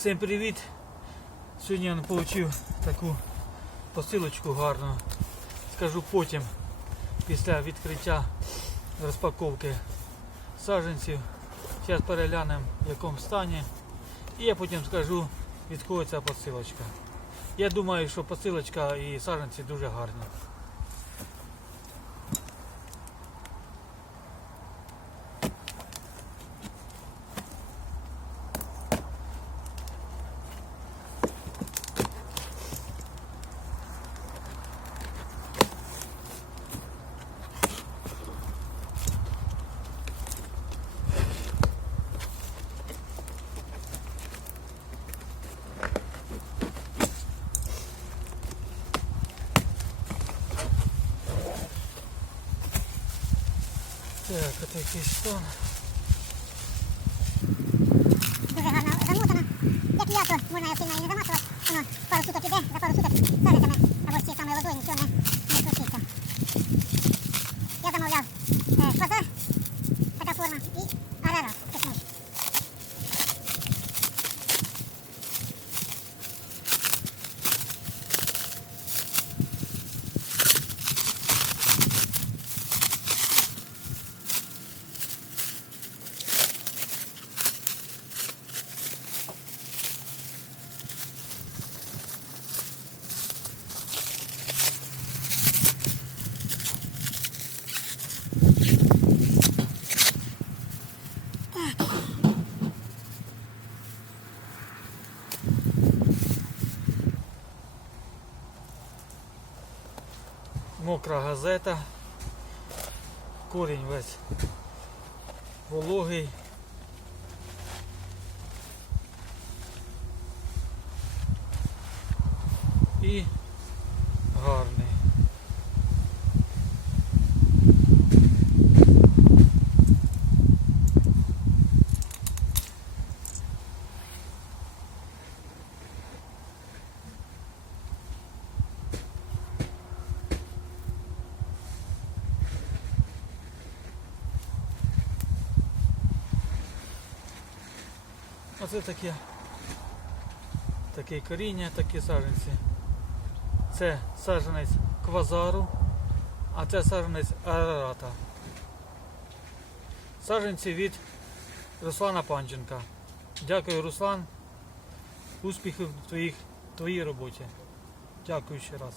Всім привіт! Сьогодні я отримав таку посилочку гарну. Скажу потім, після відкриття розпаковки саджанців. Зараз переглянемо в якому стані. І я потім скажу від кого ця посилочка. Я думаю, що посилочка і саджанці дуже гарні. Так, это стан. Дуже гарно замотана. Як я, то можна я сильно не заматувати. Воно пару суток іде, за пару суток сажиками або цією самою водою нічого не, Мокра газета. Корінь весь вологий. І гарний. Оце таке. Таке коріння, такі саджанці. Це саджанець квазару, а це саджанець арарата. Саджанці від Руслана Панченка. Дякую, Руслан. Успіхів в твоїх, твоїй роботі. Дякую ще раз.